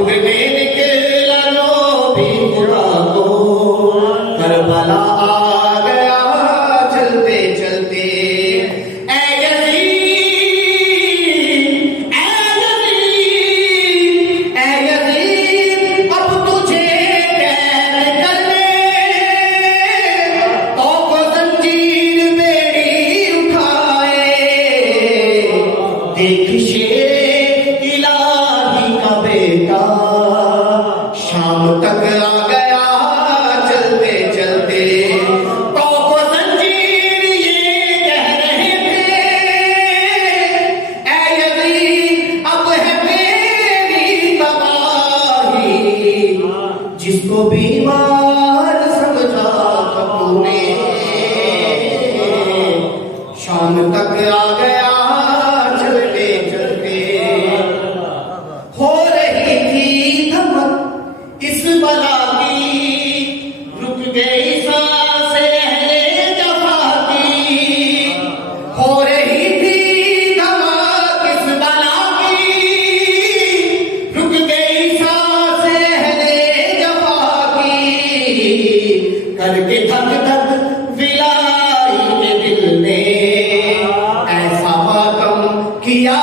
ढूंढने निकला नबी खुदा को, करबला आ गया चलते चलते। ऐ यज़ीद, ऐ यज़ीद, ऐ यज़ीद, अब तुझे कैद कर ले, तो को जंजीर मेरी उठाए। देख शेर इलाही का बेटा शाम तक आ गया चलते चलते। तो को जंजीर ये कह रहे थे, ऐ यज़ीद अब है मेरी तबाही। जिसको बीमार समझा था तूने, शाम तक आ गया चलते चलते। हो रही थी धमक इस बला की, रुक गई सांसें अहले जफा की। हो रही थी धमक इस बला की, रुक गई सांसें अहले जफा की। करके धक धक विलाई के दिल ने ऐसा मातम किया।